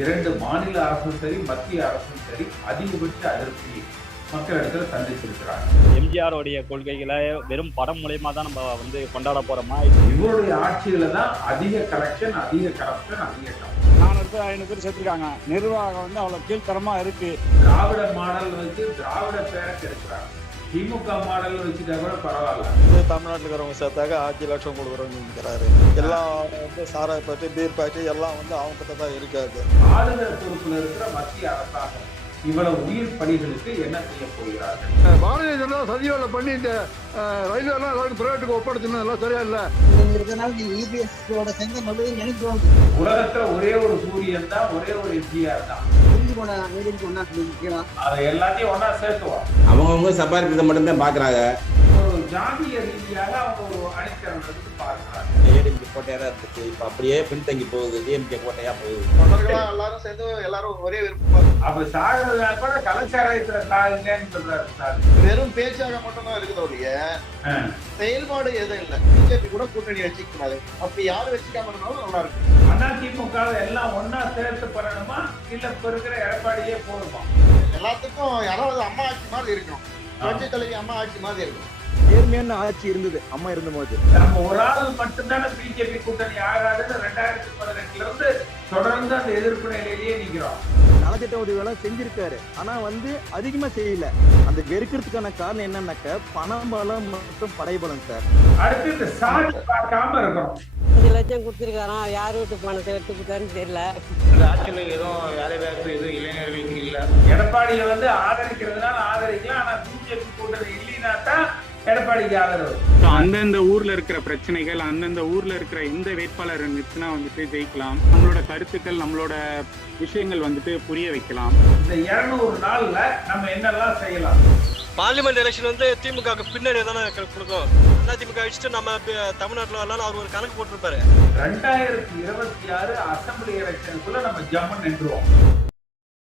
2 மாநில அரசும் சரி, மத்திய அரசும் சரி அதிகபட்ச அதிருப்தி மக்களிடத்துல சந்திச்சிருக்கிறாங்க. எம்ஜிஆர் உடைய கொள்கைகளை வெறும் படம் மூலயமா தான் நம்ம கொண்டாட போறோமா? இவருடைய ஆட்சியில தான் அதிக கலெக்ஷன், அதிக கரப்ஷன், அதிக 400 பேர் 500 பேர் சேர்த்திருக்காங்க. நிர்வாகம் அவ்வளவு கீழ்த்தரமா இருக்கு. திராவிட மாடல் வச்சு திராவிட பேரை கெடுக்கிறாங்க. திமுக மாடல் வச்சுட்டா கூட பரவாயில்ல. தமிழ்நாட்டில் இருக்கிறவங்க சேர்த்தாக்க 5 லட்சம் கொடுக்குறவங்க இருக்கிறாரு. எல்லாம் சாராய பாட்டி, பீர் பாட்டி எல்லாம் அவங்க கிட்ட தான் இருக்காது. ஆளுநர் பொறுப்புல இருக்கிற மத்திய அரசாங்கம் இவ்வளவு உயிர் பணிகளுக்கு என்ன செய்ய போகிறார்கள்? பாரதிய ஜனதா சதிவேலை பண்ணி இந்த ரயில்வே எல்லாம் எல்லாரும் பிரைவேட்டுக்கு ஒப்படைச்சணும், எல்லாம் சரியா இல்ல. உலகத்துல ஒரே ஒரு சூரியன் தான், ஒரே ஒரு எம்ஜிஆர் தான். அதை எல்லாத்தையும் ஒன்னா சேர்த்துவோம். அவங்க சம்பாதிப்பதை மட்டும்தான் பாக்குறாங்க. ஒரு ஜாதிய ரீதியாக அவங்க ஒரு அணிதிரண்டதுக்கு பார்க்கிறாங்க. ஏடிஎம்கே கோட்டையா தான் இருந்துச்சு, இப்ப அப்படியே பின்தங்கி போகுது. டிஎம்கே கோட்டையா போகுது. எல்லாரும் சேர்ந்து எல்லாரும் ஒரே விருப்பம். அப்ப சாகிறதா கூட கலாச்சாரத்துல சாகுங்கன்னு சொல்றாரு சார். வெறும் பேச்சாக மட்டும் தான் இருக்குது ஒழிய செயல்பாடு எதுவும் இல்லை. பிஜேபி கூட கூட்டணி வச்சுக்கூடாது. அப்படி யாரும் வச்சுக்காம இருந்தாலும் நல்லா இருக்கு. அதிமுக எல்லாம் ஒன்னா சேர்த்து பண்ணணுமா, இல்ல இப்ப இருக்கிற எடப்பாடியே போடுமா? எல்லாத்துக்கும் யாராவது அம்மா ஆட்சி மாதிரி இருக்கணும். புரட்சி தலைவி அம்மா ஆட்சி மாதிரி இருக்கும். நேர்மையான ஆட்சி இருந்தது அம்மா இருந்தபோது. நம்ம ஒரு ஆள் மட்டும்தானே பிஜேபி கூட்டணி ஆகாதுன்னு 2018 இருந்து தொடர்ந்து அந்த எதிர்ப்பு நிலையிலேயே நிக்கிறோம். நலத்திட்ட உதவியெல்லாம் செஞ்சிருக்காரு. ஆனா அதிகமா செய்யல. அந்த வெறுக்கிறதுக்கான காரணம் என்னன்னாக்க பணம் பலம் மற்றும் படைபலம் சார். அடுத்து இந்த சாதி பார்க்காம இருக்கிறோம். 5 லட்சம் கொடுத்துருக்காராம். யார் வீட்டு பணத்தை எடுத்துக்கிட்டாருன்னு தெரியல. இந்த ஆட்சியில் எதுவும் வேலை வாய்ப்பு எதுவும் இளைஞர்களுக்கு இல்லை. எடப்பாடியை ஆதரிக்கிறதுனால ஆதரிக்கலாம். ஆனா பிஜேபி கூட்டணி இல்லைன்னா தான் எடப்பாடிக்கு ஆதரவு. அந்தந்த ஊர்ல இருக்கிற பிரச்சனைகள், அந்தந்த ஊர்ல இருக்கிற எந்த வேட்பாளர் நிறுத்தினா ஜெயிக்கலாம். நம்மளோட கருத்துக்கள், நம்மளோட விஷயங்கள் புரிய வைக்கலாம். இந்த 200 நாள்ல நம்ம என்னெல்லாம் செய்யலாம்? பார்லிமெண்ட் எலெக்ஷன் திமுக பின்னாடி தானே கொடுக்கும். அதிமுக வச்சுட்டு நம்ம தமிழ்நாட்டில் வரலாம் அவர் ஒரு கணக்கு போட்டிருப்பாரு. 2026 அசம்பிளி எலெக்ஷனுக்குள்ள நம்ம ஜம்மன் நின்றுவோம்.